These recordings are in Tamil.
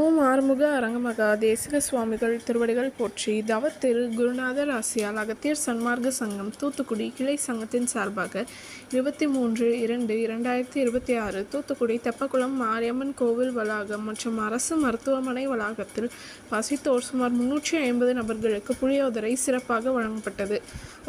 ஓம் ஆறுமுக அரங்கமகா தேசிக சுவாமிகள் திருவடிகள் போற்றி. தவத்திரு குருநாதர் ஆசியால் அகத்தியர் சன்மார்க்க சங்கம் தூத்துக்குடி கிளை சங்கத்தின் சார்பாக 23/2/2026 தூத்துக்குடி தெப்பக்குளம் மாரியம்மன் கோவில் வளாகம் மற்றும் அரசு மருத்துவமனை வளாகத்தில் வசித்தோர் சுமார் 350 நபர்களுக்கு புளியோதரை சிறப்பாக வழங்கப்பட்டது.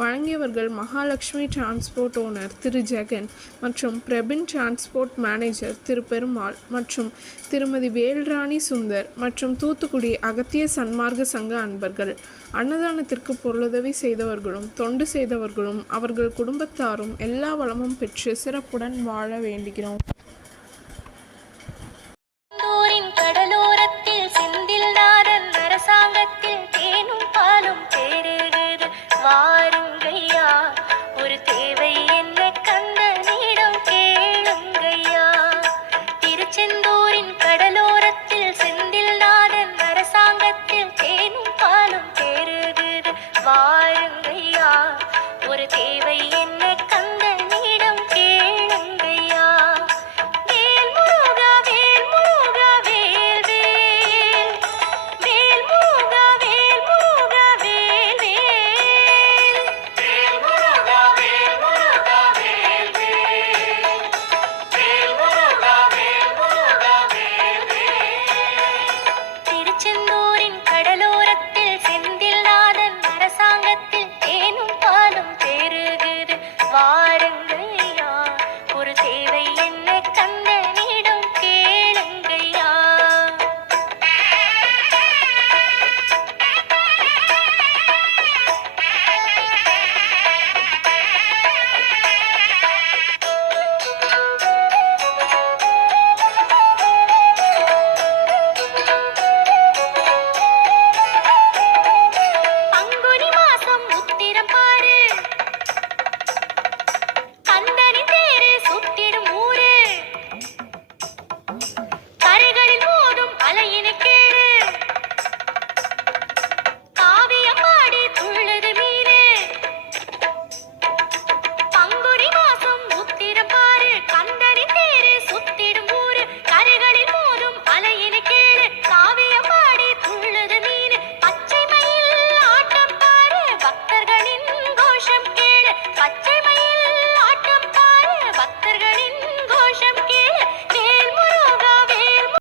வழங்கியவர்கள் மகாலட்சுமி டிரான்ஸ்போர்ட் ஓனர் திரு ஜெகன் மற்றும் பிரபின் டிரான்ஸ்போர்ட் மேனேஜர் திரு பெருமாள் மற்றும் திருமதி வேல்ராணி சுந்தர் மற்றும் தூத்துக்குடி அகத்திய சன்மார்க்க சங்க அன்பர்கள். அன்னதானத்திற்கு பொருளுதவி செய்தவர்களும் தொண்டு செய்தவர்களும் அவர்கள் குடும்பத்தாரும் எல்லா வளமும் பெற்று சிறப்புடன் வாழ வேண்டுகிறோம்.